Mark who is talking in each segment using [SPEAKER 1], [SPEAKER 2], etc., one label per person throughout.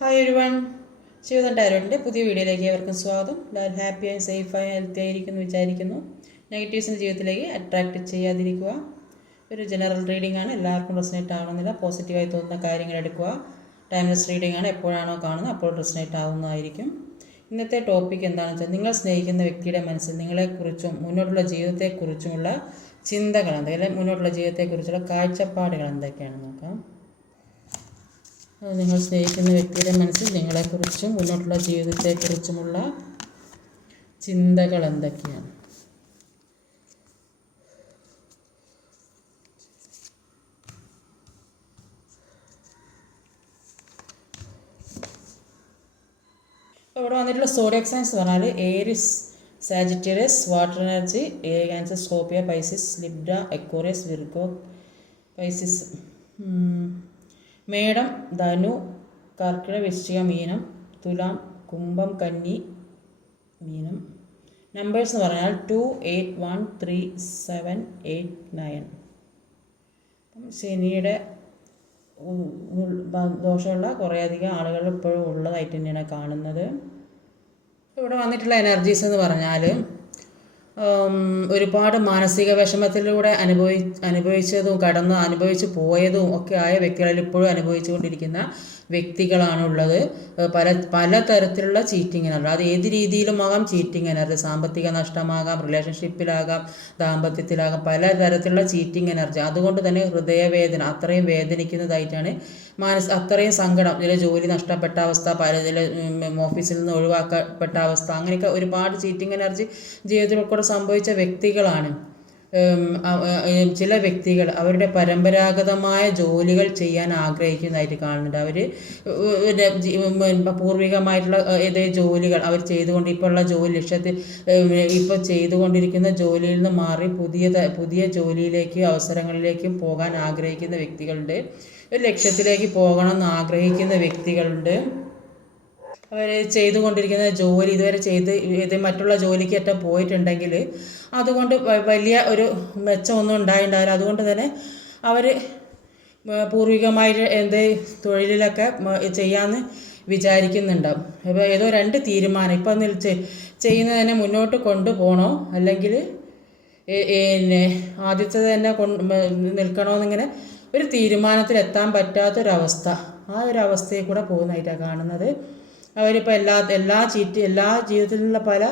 [SPEAKER 1] Hi ഒരുവൺ ജീവിതം ടാരോട്ടിന്റെ പുതിയ വീഡിയോയിലേക്ക് ഏവർക്കും സ്വാഗതം. എല്ലാവരും ഹാപ്പിയായി സേഫായി ഹെൽത്തി ആയിരിക്കുന്നു വിചാരിക്കുന്നു. നെഗറ്റീവ്സിന്റെ ജീവിതത്തിലേക്ക് അട്രാക്റ്റ് ചെയ്യാതിരിക്കുക. ഒരു ജനറൽ റീഡിംഗ് ആണ് എല്ലാവർക്കും റെസിനേറ്റ് ആവണമെന്നില്ല. പോസിറ്റീവായി തോന്നുന്ന കാര്യങ്ങൾ എടുക്കുക. ടൈംലെസ് റീഡിംഗ് ആണ് എപ്പോഴാണോ കാണുന്നത് അപ്പോൾ റെസിനേറ്റ് ആവുന്നതായിരിക്കും. ഇന്നത്തെ ടോപ്പിക് എന്താണെന്ന് വെച്ചാൽ നിങ്ങൾ സ്നേഹിക്കുന്ന വ്യക്തിയുടെ മനസ്സിൽ നിങ്ങളെക്കുറിച്ചും മുന്നോട്ടുള്ള ജീവിതത്തെക്കുറിച്ചുമുള്ള ചിന്തകൾ എന്തെങ്കിലും മുന്നോട്ടുള്ള ജീവിതത്തെക്കുറിച്ചുള്ള കാഴ്ചപ്പാടുകൾ എന്തൊക്കെയാണെന്ന് നോക്കാം. നിങ്ങൾ സ്നേഹിക്കുന്ന വ്യക്തിയുടെ മനസ്സിൽ നിങ്ങളെക്കുറിച്ചും മുന്നോട്ടുള്ള ജീവിതത്തെക്കുറിച്ചുമുള്ള ചിന്തകൾ എന്തൊക്കെയാണ്? ഇവിടെ വന്നിട്ടുള്ള സോഡിയക് സയൻസ് പറഞ്ഞാൽ Aries Sagittarius water energy a Cancer Scorpio Pisces Libra Aquarius Virgo Pisces. മേടം ധനു കർക്കിടക വൃശ്ചിക മീനം തുലാം കുംഭം കന്നി മീനം. നമ്പേഴ്സ് എന്ന് പറഞ്ഞാൽ two eight one three seven eight nine ശനിയുടെ ദോഷമുള്ള കുറേയധികം ആളുകൾ ഇപ്പോഴും ഉള്ളതായിട്ട് തന്നെയാണ് കാണുന്നത്. ഇവിടെ വന്നിട്ടുള്ള എനർജീസ് എന്ന് പറഞ്ഞാൽ ഒരുപാട് മാനസിക വിഷമത്തിലൂടെ അനുഭവി അനുഭവിച്ചതും കടന്ന് അനുഭവിച്ച് പോയതും ഒക്കെ ആയ വ്യക്തികളിൽ ഇപ്പോഴും അനുഭവിച്ചു കൊണ്ടിരിക്കുന്ന വ്യക്തികളാണുള്ളത്. പല പല തരത്തിലുള്ള ചീറ്റിംഗ് എനർജി അത് ഏത് രീതിയിലുമാകാം? ചീറ്റിംഗ് എനർജി സാമ്പത്തിക നഷ്ടമാകാം റിലേഷൻഷിപ്പിലാകാം ദാമ്പത്യത്തിലാകാം പല തരത്തിലുള്ള ചീറ്റിംഗ് എനർജി അതുകൊണ്ട് തന്നെ ഹൃദയവേദന അത്രയും വേദനിക്കുന്നതായിട്ടാണ് മാനസ് അത്രയും സങ്കടം ചില ജോലി നഷ്ടപ്പെട്ട അവസ്ഥ പല ചില ഓഫീസിൽ നിന്ന് ഒഴിവാക്കപ്പെട്ട അവസ്ഥ അങ്ങനെയൊക്കെ ഒരുപാട് ചീറ്റിംഗ് എനർജി ജീവിതത്തിൽ കൂടെ സംഭവിച്ച വ്യക്തികളാണ്. ചില വ്യക്തികൾ അവരുടെ പരമ്പരാഗതമായ ജോലികൾ ചെയ്യാൻ ആഗ്രഹിക്കുന്നതായിട്ട് കാണുന്നുണ്ട്. അവർ പൂർവികമായിട്ടുള്ള ഏതെങ്കിലും ഏതേ ജോലികൾ അവർ ചെയ്തുകൊണ്ട് ഇപ്പോൾ ഉള്ള ജോലി ലക്ഷ്യത്തിൽ ഇപ്പോൾ ചെയ്തുകൊണ്ടിരിക്കുന്ന ജോലിയിൽ നിന്ന് മാറി പുതിയ പുതിയ ജോലിയിലേക്ക് അവസരങ്ങളിലേക്ക് പോകാൻ ആഗ്രഹിക്കുന്ന വ്യക്തികളുണ്ട്. ഒരു ലക്ഷ്യത്തിലേക്ക് പോകണം എന്ന് ആഗ്രഹിക്കുന്ന വ്യക്തികളുണ്ട്. അവർ ചെയ്തുകൊണ്ടിരിക്കുന്ന ജോലി ഇതുവരെ ചെയ്ത് ഇത് മറ്റുള്ള ജോലിക്ക് ഏറ്റവും പോയിട്ടുണ്ടെങ്കിൽ അതുകൊണ്ട് വലിയ ഒരു മെച്ചമൊന്നും ഉണ്ടായിട്ടുണ്ടാവില്ല അതുകൊണ്ട് തന്നെ അവർ പൂർവികമായിട്ട് എന്ത് തൊഴിലിലൊക്കെ ചെയ്യാമെന്ന് വിചാരിക്കുന്നുണ്ടാവും ഇപ്പോൾ ഏതോ രണ്ട് തീരുമാനം. ഇപ്പം തന്നെ മുന്നോട്ട് കൊണ്ടുപോകണോ? അല്ലെങ്കിൽ പിന്നെ ആദ്യത്തെ തന്നെ കൊണ്ട് നിൽക്കണമെന്നിങ്ങനെ ഒരു തീരുമാനത്തിലെത്താൻ പറ്റാത്തൊരവസ്ഥ. ആ ഒരു അവസ്ഥയിൽ കൂടെ പോകുന്നതായിട്ടാണ് കാണുന്നത്. അവരിപ്പോൾ എല്ലാ എല്ലാ ചീറ്റ് എല്ലാ ജീവിതത്തിലുള്ള പല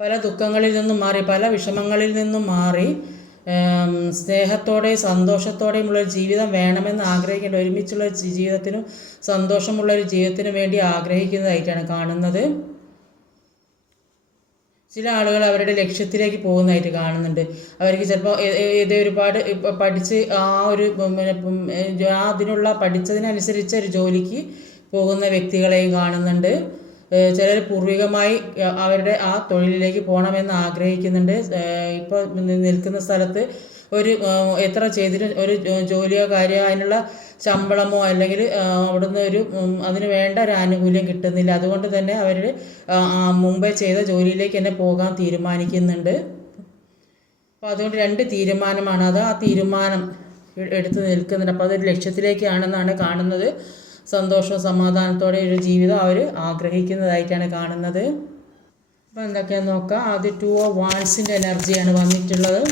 [SPEAKER 1] പല ദുഃഖങ്ങളിൽ നിന്നും മാറി പല വിഷമങ്ങളിൽ നിന്നും മാറി സ്നേഹത്തോടെയും സന്തോഷത്തോടെയും ഉള്ളൊരു ജീവിതം വേണമെന്ന് ആഗ്രഹിക്കേണ്ട ഒരുമിച്ചുള്ള ഒരു ജീവിതത്തിനും സന്തോഷമുള്ള ഒരു ജീവിതത്തിനും വേണ്ടി ആഗ്രഹിക്കുന്നതായിട്ടാണ് കാണുന്നത്. ചില ആളുകൾ അവരുടെ ലക്ഷ്യത്തിലേക്ക് പോകുന്നതായിട്ട് കാണുന്നുണ്ട്. അവർക്ക് ചിലപ്പോൾ ഏതേ ഒരുപാട് പഠിച്ച് ആ ഒരു ആ അതിനുള്ള പഠിച്ചതിനനുസരിച്ച ഒരു ജോലിക്ക് പോകുന്ന വ്യക്തികളെയും കാണുന്നുണ്ട്. ചിലർ പൂർവികമായി അവരുടെ ആ തൊഴിലിലേക്ക് പോകണമെന്ന് ആഗ്രഹിക്കുന്നുണ്ട്. ഇപ്പോൾ നിൽക്കുന്ന സ്ഥലത്ത് ഒരു എത്ര ചെയ്തിട്ട് ഒരു ജോലിയോ കാര്യമോ അതിനുള്ള ശമ്പളമോ അല്ലെങ്കിൽ അവിടുന്ന് ഒരു അതിന് വേണ്ട ഒരു ആനുകൂല്യം കിട്ടുന്നില്ല. അതുകൊണ്ട് തന്നെ അവർ മുമ്പേ ചെയ്ത ജോലിയിലേക്ക് തന്നെ പോകാൻ തീരുമാനിക്കുന്നുണ്ട്. അപ്പോൾ അതുകൊണ്ട് രണ്ട് തീരുമാനമാണ്. അത് ആ തീരുമാനം എടുത്ത് നിൽക്കുന്നുണ്ട്. അപ്പോൾ അതൊരു ലക്ഷ്യത്തിലേക്കാണെന്നാണ് കാണുന്നത്. സന്തോഷവും സമാധാനത്തോടെ ഒരു ജീവിതം അവർ ആഗ്രഹിക്കുന്നതായിട്ടാണ് കാണുന്നത്. അപ്പോൾ എന്തൊക്കെയാണെന്ന് നോക്കാം. ആദ്യം ടു ഓ വാൺസിന്റെ എനർജിയാണ് വന്നിട്ടുള്ളത്.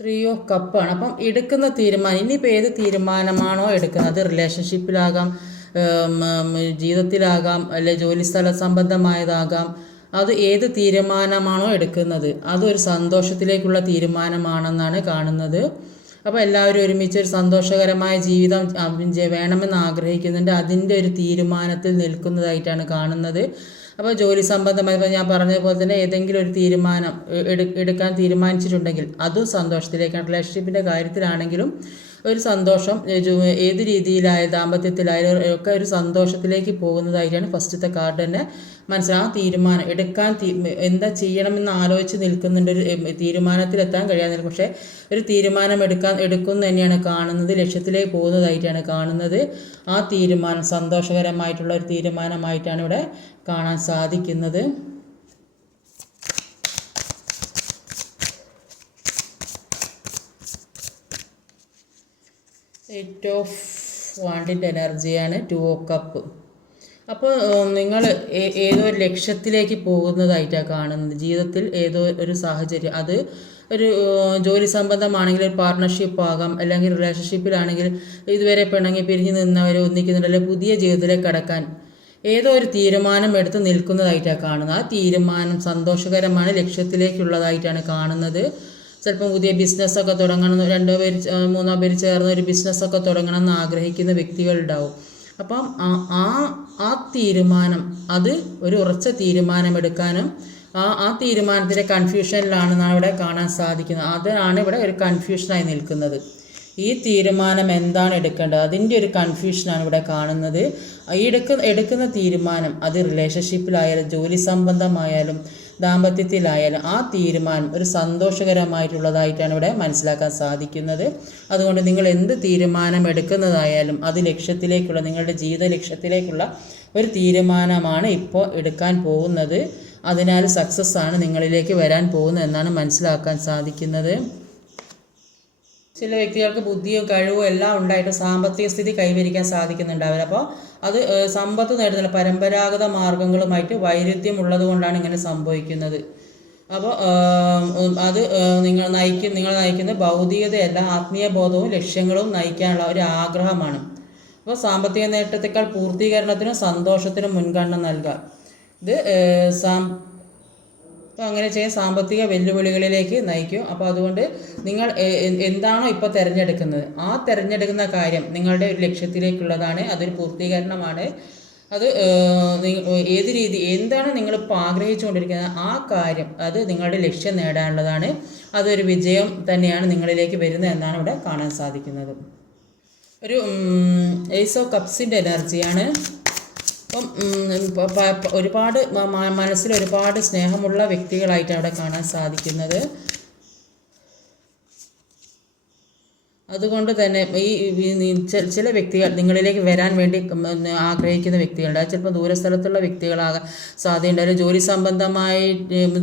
[SPEAKER 1] ത്രീ ഓഫ് കപ്പാണ് അപ്പം എടുക്കുന്ന തീരുമാനം ഇനിയിപ്പോൾ ഏത് തീരുമാനമാണോ എടുക്കുന്നത്? റിലേഷൻഷിപ്പിലാകാം ഉം, ഉം, ജീവിതത്തിലാകാം അല്ലെ ജോലി സ്ഥല സംബന്ധമായതാകാം. അത് ഏത് തീരുമാനമാണോ എടുക്കുന്നത്? അതൊരു സന്തോഷത്തിലേക്കുള്ള തീരുമാനമാണെന്നാണ് കാണുന്നത്. അപ്പോൾ എല്ലാവരും ഒരുമിച്ച് ഒരു സന്തോഷകരമായ ജീവിതം വേണമെന്ന് ആഗ്രഹിക്കുന്നുണ്ട്. അതിന്റെ ഒരു തീരുമാനത്തിൽ നിൽക്കുന്നതായിട്ടാണ് കാണുന്നത്. അപ്പോൾ ജോലി സംബന്ധമായി ഞാൻ പറഞ്ഞതുപോലെ തന്നെ ഏതെങ്കിലും ഒരു തീരുമാനം എടുക്കാൻ തീരുമാനിച്ചിട്ടുണ്ടെങ്കിൽ അതും സന്തോഷത്തിലേക്കാണ്. റിലേഷൻഷിപ്പിന്റെ കാര്യത്തിലാണെങ്കിലും ഒരു സന്തോഷം ഏത് രീതിയിലായ ദാമ്പത്യത്തിലായാലും ഒക്കെ ഒരു സന്തോഷത്തിലേക്ക് പോകുന്നതായിട്ടാണ് ഫസ്റ്റത്തെ കാർഡ് തന്നെ മനസ്സിലാ ആ തീരുമാനം എടുക്കാൻ എന്താ ചെയ്യണമെന്ന് ആലോചിച്ച് നിൽക്കുന്നുണ്ട് ഒരു തീരുമാനത്തിലെത്താൻ കഴിയാതെ പക്ഷേ ഒരു തീരുമാനം എടുക്കാൻ എടുക്കുന്നു തന്നെയാണ് കാണുന്നത് ലക്ഷ്യത്തിലേക്ക് പോകുന്നതായിട്ടാണ് കാണുന്നത്. ആ തീരുമാനം സന്തോഷകരമായിട്ടുള്ള ഒരു തീരുമാനമായിട്ടാണ് ഇവിടെ കാണാൻ സാധിക്കുന്നത്. എയ്റ്റ് ഓഫ് വാണ്ടിന്റെ എനർജിയാണ് ടു ഓ കപ്പ് അപ്പോൾ നിങ്ങൾ ഏതോ ഒരു ലക്ഷ്യത്തിലേക്ക് പോകുന്നതായിട്ടാണ് കാണുന്നത്. ജീവിതത്തിൽ ഏതോ ഒരു സാഹചര്യം. അത് ഒരു ജോലി സംബന്ധമാണെങ്കിൽ ഒരു പാർട്ണർഷിപ്പ് ആകാം അല്ലെങ്കിൽ റിലേഷൻഷിപ്പിലാണെങ്കിൽ ഇതുവരെ പിണങ്ങി പിരിഞ്ഞു നിന്നവർ ഒന്നിക്കുന്നുണ്ട് അല്ലെങ്കിൽ പുതിയ ജീവിതത്തിലേക്ക് കടക്കാൻ ഏതോ ഒരു തീരുമാനം എടുത്ത് നിൽക്കുന്നതായിട്ടാണ് കാണുന്നത്. ആ തീരുമാനം സന്തോഷകരമാണ് ലക്ഷ്യത്തിലേക്കുള്ളതായിട്ടാണ് കാണുന്നത്. ചിലപ്പോൾ പുതിയ ബിസിനസ്സൊക്കെ തുടങ്ങണം രണ്ടോ പേര് മൂന്നോ പേര് ചേർന്ന് ഒരു ബിസിനസ്സൊക്കെ തുടങ്ങണം എന്ന് ആഗ്രഹിക്കുന്ന വ്യക്തികളുണ്ടാവും. അപ്പം ആ- ആ തീരുമാനം അത് ഒരു ഉറച്ച തീരുമാനമെടുക്കാനും ആ ആ തീരുമാനത്തിന്റെ കൺഫ്യൂഷനിലാണെന്നാണ് ഇവിടെ കാണാൻ സാധിക്കുന്നത്. അതാണ് ഇവിടെ ഒരു കൺഫ്യൂഷനായി നിൽക്കുന്നത്. ഈ തീരുമാനം എന്താണ് എടുക്കേണ്ടത്? അതിന്റെ ഒരു കൺഫ്യൂഷനാണ് ഇവിടെ കാണുന്നത്. ഈ എടുക്കുന്ന എടുക്കുന്ന തീരുമാനം അത് റിലേഷൻഷിപ്പിലായാലും ജോലി സംബന്ധമായാലും ദാമ്പത്യത്തിലായാലും ആ തീരുമാനം ഒരു സന്തോഷകരമായിട്ടുള്ളതായിട്ടാണ് ഇവിടെ മനസ്സിലാക്കാൻ സാധിക്കുന്നത്. അതുകൊണ്ട് നിങ്ങൾ എന്ത് തീരുമാനം എടുക്കുന്നതായാലും അത് ലക്ഷ്യത്തിലേക്കുള്ള നിങ്ങളുടെ ജീവിത ലക്ഷ്യത്തിലേക്കുള്ള ഒരു തീരുമാനമാണ് ഇപ്പോൾ എടുക്കാൻ പോകുന്നത്. അതിനാൽ സക്സസ് ആണ് നിങ്ങളിലേക്ക് വരാൻ പോകുന്നത് എന്നാണ് മനസ്സിലാക്കാൻ സാധിക്കുന്നത്. ചില വ്യക്തികൾക്ക് ബുദ്ധിയും കഴിവും എല്ലാം ഉണ്ടായിട്ട് സാമ്പത്തിക സ്ഥിതി കൈവരിക്കാൻ സാധിക്കുന്നുണ്ടാവില്ല. അപ്പോൾ അത് സമ്പത്ത് നേടുന്നില്ല പരമ്പരാഗത മാർഗങ്ങളുമായിട്ട് വൈരുദ്ധ്യം ഉള്ളത് കൊണ്ടാണ് ഇങ്ങനെ സംഭവിക്കുന്നത് അപ്പോൾ അത് നിങ്ങൾ നയിക്കും നിങ്ങൾ നയിക്കുന്ന ഭൗതികതയല്ല ആത്മീയ ബോധവും ലക്ഷ്യങ്ങളും നയിക്കാനുള്ള ഒരു ആഗ്രഹമാണ്. അപ്പോൾ സാമ്പത്തിക നേട്ടത്തെക്കാൾ പൂർത്തീകരണത്തിനും സന്തോഷത്തിനും മുൻഗണന നൽകുക ഇത് അപ്പോൾ അങ്ങനെ ചെയ്യാൻ സാമ്പത്തിക വെല്ലുവിളികളിലേക്ക് നയിക്കും. അപ്പോൾ അതുകൊണ്ട് നിങ്ങൾ എന്താണോ ഇപ്പോൾ തിരഞ്ഞെടുക്കുന്നത്? ആ തിരഞ്ഞെടുക്കുന്ന കാര്യം നിങ്ങളുടെ ഒരു ലക്ഷ്യത്തിലേക്കുള്ളതാണ്. അതൊരു പൂർത്തീകരണമാണ്. അത് ഏത് രീതി എന്താണ് നിങ്ങളിപ്പോൾ ആഗ്രഹിച്ചുകൊണ്ടിരിക്കുന്നത്? ആ കാര്യം അത് നിങ്ങളുടെ ലക്ഷ്യം നേടാനുള്ളതാണ്. അതൊരു വിജയം തന്നെയാണ് നിങ്ങളിലേക്ക് വരുന്നത് എന്നാണ് ഇവിടെ കാണാൻ സാധിക്കുന്നത്. ഒരു ഏസ് കപ്സിന്റെ എനർജിയാണ് അപ്പം ഒരുപാട് മനസ്സിൽ ഒരുപാട് സ്നേഹമുള്ള വ്യക്തികളായിട്ട് അവിടെ കാണാൻ സാധിക്കുന്നത്. അതുകൊണ്ട് തന്നെ ഈ ചില വ്യക്തികൾ നിങ്ങളിലേക്ക് വരാൻ വേണ്ടി ആഗ്രഹിക്കുന്ന വ്യക്തികളുണ്ട് ചിലപ്പോൾ ദൂരസ്ഥലത്തുള്ള വ്യക്തികളാകാൻ സാധ്യതയുണ്ട്. അല്ലെങ്കിൽ ജോലി സംബന്ധമായി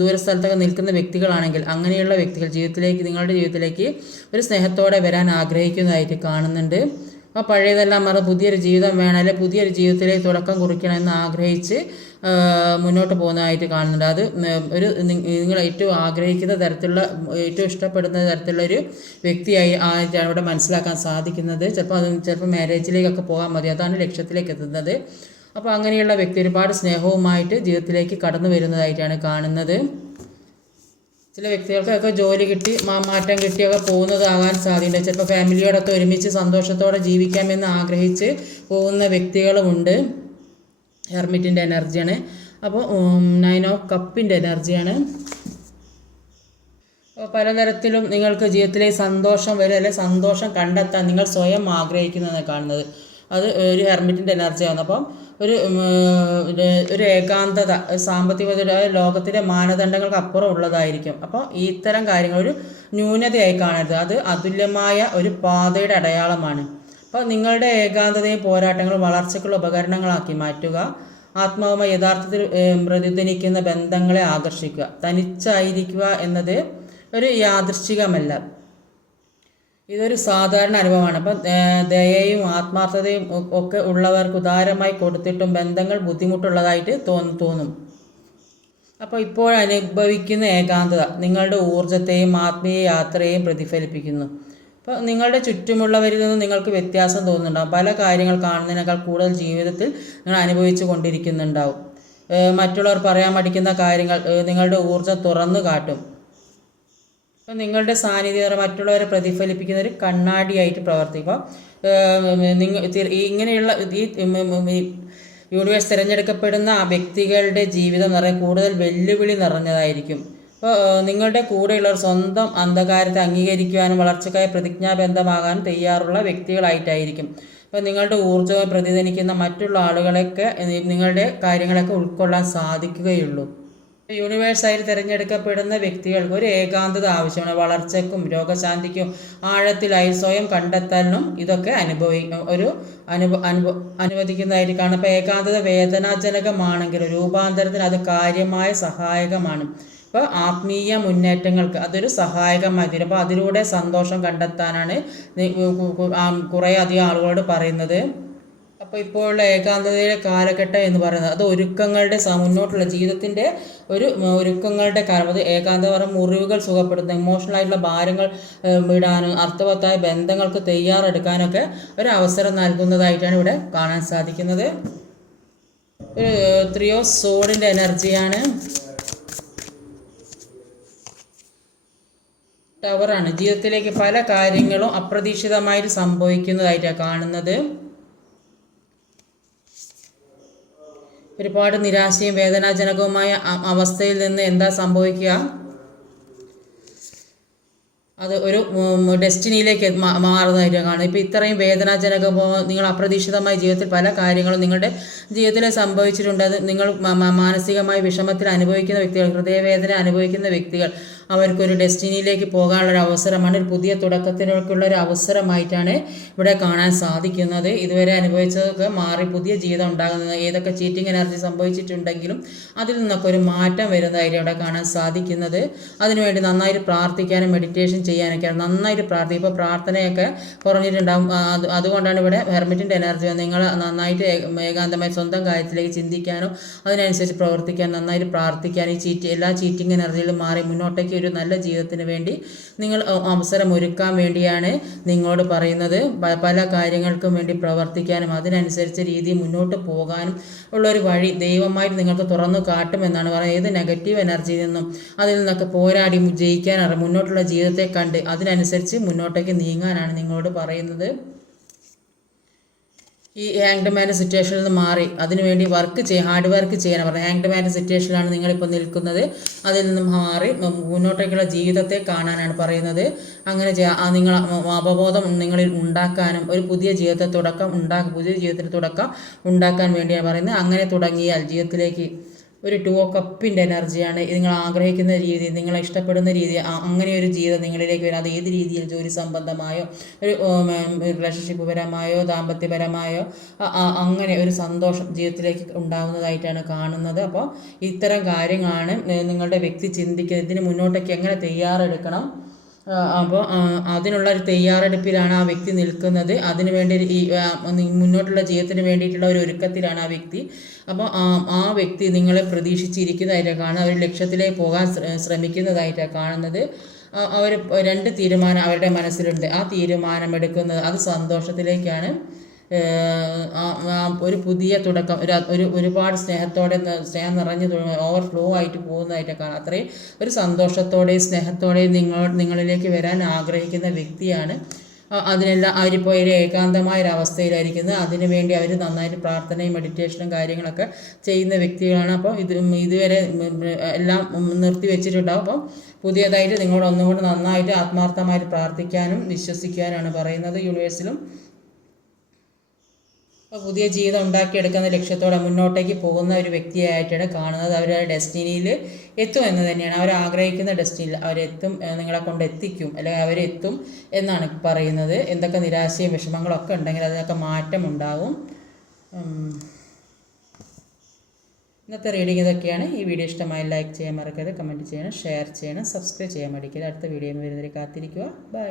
[SPEAKER 1] ദൂരസ്ഥലത്തൊക്കെ നിൽക്കുന്ന വ്യക്തികളാണെങ്കിൽ അങ്ങനെയുള്ള വ്യക്തികൾ ജീവിതത്തിലേക്ക് നിങ്ങളുടെ ജീവിതത്തിലേക്ക് ഒരു സ്നേഹത്തോടെ വരാൻ ആഗ്രഹിക്കുന്നതായിട്ട് കാണുന്നുണ്ട്. അപ്പോൾ പഴയതെല്ലാം മറ പുതിയൊരു ജീവിതം വേണം അല്ലെങ്കിൽ പുതിയൊരു ജീവിതത്തിലേക്ക് തുടക്കം കുറിക്കണമെന്ന് ആഗ്രഹിച്ച് മുന്നോട്ട് പോകുന്നതായിട്ട് കാണുന്നുണ്ട്. അത് ഒരു നിങ്ങൾ ഏറ്റവും ആഗ്രഹിക്കുന്ന തരത്തിലുള്ള ഏറ്റവും ഇഷ്ടപ്പെടുന്ന തരത്തിലുള്ള ഒരു വ്യക്തിയായി ആയിട്ടാണ് ഇവിടെ മനസ്സിലാക്കാൻ സാധിക്കുന്നത്. ചിലപ്പോൾ അത് ചിലപ്പോൾ മാരേജിലേക്കൊക്കെ പോകാൻ മതി. അതാണ് ലക്ഷ്യത്തിലേക്ക് എത്തുന്നത്. അപ്പോൾ അങ്ങനെയുള്ള വ്യക്തി ഒരുപാട് സ്നേഹവുമായിട്ട് ജീവിതത്തിലേക്ക് കടന്നു വരുന്നതായിട്ടാണ് കാണുന്നത്. ചില വ്യക്തികൾക്കൊക്കെ ജോലി കിട്ടി മാറ്റം കിട്ടിയൊക്കെ പോകുന്നതാകാൻ സാധ്യതയുണ്ട്. ചിലപ്പോൾ ഫാമിലിയോടൊക്കെ ഒരുമിച്ച് സന്തോഷത്തോടെ ജീവിക്കാമെന്ന് ആഗ്രഹിച്ച് പോകുന്ന വ്യക്തികളുമുണ്ട്. ഹെർമിറ്റിന്റെ എനർജിയാണ്. അപ്പോൾ നയൻ ഓഫ് കപ്പിന്റെ എനർജിയാണ്. അപ്പോൾ പലതരത്തിലും നിങ്ങൾക്ക് ജീവിതത്തിലെ സന്തോഷം വരും അല്ലെങ്കിൽ സന്തോഷം കണ്ടെത്താൻ നിങ്ങൾ സ്വയം ആഗ്രഹിക്കുന്നതാണ് കാണുന്നത്. അത് ഒരു ഹെർമിറ്റിന്റെ എനർജിയാണ് അപ്പം ഒരു ഒരു ഏകാന്തത സാമ്പത്തിക ലോകത്തിലെ മാനദണ്ഡങ്ങൾക്ക് അപ്പുറം ഉള്ളതായിരിക്കും. അപ്പോൾ ഇത്തരം കാര്യങ്ങൾ ഒരു ന്യൂനതയായി കാണരുത്. അത് അതുല്യമായ ഒരു പാതയുടെ അടയാളമാണ്. അപ്പോൾ നിങ്ങളുടെ ഏകാന്തതയും പോരാട്ടങ്ങളും വളർച്ചയ്ക്കുള്ള ഉപകരണങ്ങളാക്കി മാറ്റുക. ആത്മാവുമായി യഥാർത്ഥത്തിൽ പ്രതിധ്വനിക്കുന്ന ബന്ധങ്ങളെ ആകർഷിക്കുക. തനിച്ചായിരിക്കുക എന്നത് ഒരു യാദൃശ്ചികമല്ല. ഇതൊരു സാധാരണ അനുഭവമാണ്. അപ്പം ദയയും ആത്മാർത്ഥതയും ഒക്കെ ഉള്ളവർക്ക് ഉദാരമായി കൊടുത്തിട്ടും ബന്ധങ്ങൾ ബുദ്ധിമുട്ടുള്ളതായിട്ട് തോന്നും തോന്നും. അപ്പോൾ ഇപ്പോൾ അനുഭവിക്കുന്ന ഏകാന്തത നിങ്ങളുടെ ഊർജത്തെയും ആത്മീയ യാത്രയെയും പ്രതിഫലിപ്പിക്കുന്നു. അപ്പോൾ നിങ്ങളുടെ ചുറ്റുമുള്ളവരിൽ നിന്ന് നിങ്ങൾക്ക് വ്യത്യാസം തോന്നുന്നുണ്ടാവും. പല കാര്യങ്ങൾ കാണുന്നതിനേക്കാൾ കൂടുതൽ ജീവിതത്തിൽ നിങ്ങൾ അനുഭവിച്ചു കൊണ്ടിരിക്കുന്നുണ്ടാവും. മറ്റുള്ളവർ പറയാൻ മടിക്കുന്ന കാര്യങ്ങൾ നിങ്ങളുടെ ഊർജം തുറന്നു കാട്ടും. അപ്പം നിങ്ങളുടെ സാന്നിധ്യം മറ്റുള്ളവരെ പ്രതിഫലിപ്പിക്കുന്ന ഒരു കണ്ണാടിയായിട്ട് പ്രവർത്തിക്കും. നിങ്ങൾ ഇങ്ങനെയുള്ള ഈ യൂണിവേഴ്സ് തിരഞ്ഞെടുക്കപ്പെടുന്ന ആ വ്യക്തികളുടെ ജീവിതം നിറയെ കൂടുതൽ വെല്ലുവിളി നിറഞ്ഞതായിരിക്കും. അപ്പോൾ നിങ്ങളുടെ കൂടെയുള്ളവർ സ്വന്തം അന്ധകാരത്തെ അംഗീകരിക്കുവാനും വളർച്ചക്കായി പ്രതിജ്ഞാബന്ധമാകാനും തയ്യാറുള്ള വ്യക്തികളായിട്ടായിരിക്കും. അപ്പോൾ നിങ്ങളുടെ ഊർജം പ്രതിധനിക്കുന്ന മറ്റുള്ള ആളുകളൊക്കെ നിങ്ങളുടെ കാര്യങ്ങളൊക്കെ ഉൾക്കൊള്ളാൻ സാധിക്കുകയുള്ളൂ. യൂണിവേഴ്സായി തിരഞ്ഞെടുക്കപ്പെടുന്ന വ്യക്തികൾക്ക് ഒരു ഏകാന്തത ആവശ്യമാണ്. വളർച്ചയ്ക്കും രോഗശാന്തിക്കും ആഴത്തിലായി സ്വയം കണ്ടെത്താനും ഇതൊക്കെ അനുഭവി ഒരു അനുഭ അനുഭ അനുവദിക്കുന്നതായിട്ട് കാണും അപ്പോൾ ഏകാന്തത വേദനാജനകമാണെങ്കിലും രൂപാന്തരത്തിന് അത് കാര്യമായ സഹായകമാണ്. അപ്പോൾ ആത്മീയ മുന്നേറ്റങ്ങൾക്ക് അതൊരു സഹായകമായി തീരും അപ്പോൾ അതിലൂടെ സന്തോഷം കണ്ടെത്താനാണ് കുറേ അധികം ആളുകളോട് പറയുന്നത്. അപ്പോൾ ഇപ്പോൾ ഏകാന്തതയുടെ കാലഘട്ടം എന്ന് പറയുന്നത് അത് ഒരുക്കങ്ങളുടെ മുന്നോട്ടുള്ള ജീവിതത്തിന്റെ ഒരു ഒരുക്കങ്ങളുടെ കാലം. അത് ഏകാന്തത മുറിവുകൾ സുഖപ്പെടുത്തുന്ന. ഇമോഷണൽ ആയിട്ടുള്ള ഭാരങ്ങൾ വിടാനും അർത്ഥവത്തായ ബന്ധങ്ങൾക്ക് തയ്യാറെടുക്കാനൊക്കെ ഒരു അവസരം നൽകുന്നതായിട്ടാണ് ഇവിടെ കാണാൻ സാധിക്കുന്നത്. ഒരു ത്രിയോ സോഡിന്റെ എനർജിയാണ് ടവറാണ് ജീവിതത്തിലേക്ക് പല കാര്യങ്ങളും അപ്രതീക്ഷിതമായിട്ട് സംഭവിക്കുന്നതായിട്ടാണ് കാണുന്നത്. ഒരുപാട് നിരാശയും വേദനാജനകവുമായ അവസ്ഥയിൽ നിന്ന് എന്താ സംഭവിക്കുക? അത് ഒരു ഡെസ്റ്റിനിയിലേക്ക് മാറുന്ന മാറുന്നതായിട്ട് കാണും ഇപ്പോൾ ഇത്രയും വേദനാജനകമോ നിങ്ങൾ അപ്രതീക്ഷിതമായ ജീവിതത്തിൽ പല കാര്യങ്ങളും നിങ്ങളുടെ ജീവിതത്തിൽ സംഭവിച്ചിട്ടുണ്ട്. അത് നിങ്ങൾ മാനസികമായി വിഷമത്തിൽ അനുഭവിക്കുന്ന വ്യക്തികൾ ഹൃദയവേദന അനുഭവിക്കുന്ന വ്യക്തികൾ അവർക്കൊരു ഡെസ്റ്റിനിയിലേക്ക് പോകാനുള്ള ഒരു അവസരമാണ്. ഒരു പുതിയ തുടക്കത്തിലേക്കുള്ള ഒരു അവസരമായിട്ടാണ് ഇവിടെ കാണാൻ സാധിക്കുന്നത്. ഇതുവരെ അനുഭവിച്ചതൊക്കെ മാറി പുതിയ ജീവിതം ഉണ്ടാകുന്നത്. ഏതൊക്കെ ചീറ്റിംഗ് എനർജി സംഭവിച്ചിട്ടുണ്ടെങ്കിലും അതിൽ നിന്നൊക്കെ ഒരു മാറ്റം വരുന്നതായിരിക്കും ഇവിടെ കാണാൻ സാധിക്കുന്നത്. അതിനുവേണ്ടി നന്നായിട്ട് പ്രാർത്ഥിക്കാനും മെഡിറ്റേഷൻ ചെയ്യാനൊക്കെയാണ്. നന്നായിട്ട് പ്രാർത്ഥിക്കും ഇപ്പോൾ പ്രാർത്ഥനയൊക്കെ കുറഞ്ഞിട്ടുണ്ടാകും അതുകൊണ്ടാണ് ഇവിടെ ഹെർമിറ്റിന്റെ എനർജി നിങ്ങൾ നന്നായിട്ട് ഏകാന്തമായി സ്വന്തം കാര്യത്തിലേക്ക് ചിന്തിക്കാനും അതിനനുസരിച്ച് പ്രവർത്തിക്കാൻ നന്നായിട്ട് പ്രാർത്ഥിക്കാൻ ഈ ചീറ്റ് എല്ലാ ചീറ്റിംഗ് എനർജിയിലും മാറി മുന്നോട്ടേക്ക് ഒരു നല്ല ജീവിതത്തിന് വേണ്ടി നിങ്ങൾ അവസരം ഒരുക്കാൻ വേണ്ടിയാണ് നിങ്ങളോട് പറയുന്നത്. പല കാര്യങ്ങൾക്കും വേണ്ടി പ്രവർത്തിക്കാനും അതിനനുസരിച്ച് രീതി മുന്നോട്ട് പോകാനും ഉള്ള ഒരു വഴി ദൈവമായിട്ട് നിങ്ങൾക്ക് തുറന്നു കാട്ടുമെന്നാണ് പറയുന്നത്. ഏത് നെഗറ്റീവ് എനർജിയിൽ നിന്നും അതിൽ നിന്നൊക്കെ പോരാടി ജയിക്കാനാണ് മുന്നോട്ടുള്ള ജീവിതത്തെ കണ്ട് അതിനനുസരിച്ച് മുന്നോട്ടേക്ക് നീങ്ങാനാണ് നിങ്ങളോട് പറയുന്നത്. ഈ ഹാങ്ഡ് മാന്റെ സിറ്റുവേഷനിൽ നിന്ന് മാറി. അതിനുവേണ്ടി വർക്ക് ചെയ്യാൻ ഹാർഡ് വർക്ക് ചെയ്യാൻ പറഞ്ഞു ഹാങ്ഡ് മാന്റെ സിറ്റുവേഷനിലാണ് നിങ്ങളിപ്പോൾ നിൽക്കുന്നത്. അതിൽ നിന്നും മാറി മുന്നോട്ടേക്കുള്ള ജീവിതത്തെ കാണാനാണ് പറയുന്നത്. അങ്ങനെ നിങ്ങൾ അവബോധം നിങ്ങളിൽ ഉണ്ടാക്കാനും ഒരു പുതിയ ജീവിതത്തെ തുടക്കം ഉണ്ടാക്കുക പുതിയ ജീവിതത്തിന് തുടക്കം ഉണ്ടാക്കാൻ വേണ്ടിയാണ് പറയുന്നത്. അങ്ങനെ തുടങ്ങിയാൽ ജീവിതത്തിലേക്ക് ഒരു ടു ഓ കപ്പിന്റെ എനർജിയാണ് നിങ്ങൾ ആഗ്രഹിക്കുന്ന രീതി നിങ്ങൾ ഇഷ്ടപ്പെടുന്ന രീതി അങ്ങനെ ഒരു ജീവിതം നിങ്ങളിലേക്ക് വരും. അത് ഏത് രീതിയിൽ ജോലി സംബന്ധമായോ ഒരു റിലേഷൻഷിപ്പ് പരമായോ ദാമ്പത്യപരമായോ അങ്ങനെ ഒരു സന്തോഷം ജീവിതത്തിലേക്ക് ഉണ്ടാകുന്നതായിട്ടാണ് കാണുന്നത്. അപ്പോൾ ഇത്തരം കാര്യങ്ങളാണ് നിങ്ങളുടെ വ്യക്തി ചിന്തിക്കുന്നത്. ഇതിന് മുന്നോട്ടേക്ക് എങ്ങനെ തയ്യാറെടുക്കണം? അപ്പോൾ അതിനുള്ള ഒരു തയ്യാറെടുപ്പിലാണ് ആ വ്യക്തി നിൽക്കുന്നത്. അതിനു വേണ്ടി ഈ മുന്നോട്ടുള്ള ജീവിതത്തിന് വേണ്ടിയിട്ടുള്ള ഒരു ഒരുക്കത്തിലാണ് ആ വ്യക്തി. അപ്പോൾ ആ വ്യക്തി നിങ്ങളെ പ്രതീക്ഷിച്ചിരിക്കുന്നതായിട്ടാണ് അവർ ലക്ഷ്യത്തിലേക്ക് പോകാൻ ശ്ര- ശ്രമിക്കുന്നതായിട്ടാണ് കാണുന്നത്. അവർ രണ്ട് തീരുമാനം അവരുടെ മനസ്സിലുണ്ട്. ആ തീരുമാനം എടുക്കുന്നത് അത് സന്തോഷത്തിലേക്കാണ്. ഒരു പുതിയ തുടക്കം ഒരു ഒരു ഒരുപാട് സ്നേഹത്തോടെ സ്നേഹം നിറഞ്ഞു ഓവർഫ്ലോ ആയിട്ട് പോകുന്നതായിട്ട് കാണാം. അത്രയും ഒരു സന്തോഷത്തോടെ സ്നേഹത്തോടെ നിങ്ങൾ നിങ്ങളിലേക്ക് വരാൻ ആഗ്രഹിക്കുന്ന വ്യക്തിയാണ്. അതിനെല്ലാം അവരിപ്പോൾ ഒരു ഏകാന്തമായ ഒരു അവസ്ഥയിലായിരിക്കുന്നത് അതിനുവേണ്ടി അവർ നന്നായിട്ട് പ്രാർത്ഥനയും മെഡിറ്റേഷനും കാര്യങ്ങളൊക്കെ ചെയ്യുന്ന വ്യക്തികളാണ്. അപ്പോൾ ഇത് ഇതുവരെ എല്ലാം നിർത്തി വെച്ചിട്ടുണ്ടാവും. അപ്പം പുതിയതായിട്ട് നിങ്ങളോട് ഒന്നുകൂടി നന്നായിട്ട് ആത്മാർത്ഥമായിട്ട് പ്രാർത്ഥിക്കാനും വിശ്വസിക്കാനാണ് പറയുന്നത് യൂണിവേഴ്സിലും. അപ്പോൾ പുതിയ ജീവിതം ഉണ്ടാക്കിയെടുക്കുന്ന ലക്ഷ്യത്തോടെ മുന്നോട്ടേക്ക് പോകുന്ന ഒരു വ്യക്തിയായിട്ടാണ് കാണുന്നത്. അവരുടെ ഡെസ്റ്റിനിയിൽ എത്തും എന്ന് തന്നെയാണ്. അവർ ആഗ്രഹിക്കുന്ന ഡെസ്റ്റിനിയിൽ അവരെത്തും നിങ്ങളെ കൊണ്ട് എത്തിക്കും അല്ലെങ്കിൽ അവരെത്തും എന്നാണ് പറയുന്നത്. എന്തൊക്കെ നിരാശയും വിഷമങ്ങളൊക്കെ ഉണ്ടെങ്കിൽ അതിനൊക്കെ മാറ്റം ഉണ്ടാവും. ഇന്നത്തെ റീഡിംഗ് ഇതൊക്കെയാണ്. ഈ വീഡിയോ ഇഷ്ടമായി ലൈക്ക് ചെയ്യാൻ മറക്കരുത് കമന്റ് ചെയ്യണം ഷെയർ ചെയ്യണം സബ്സ്ക്രൈബ് ചെയ്യാൻ മടിക്കരുത്. അടുത്ത വീഡിയോയിൽ വരുന്നവരെ കാത്തിരിക്കുക. ബൈ.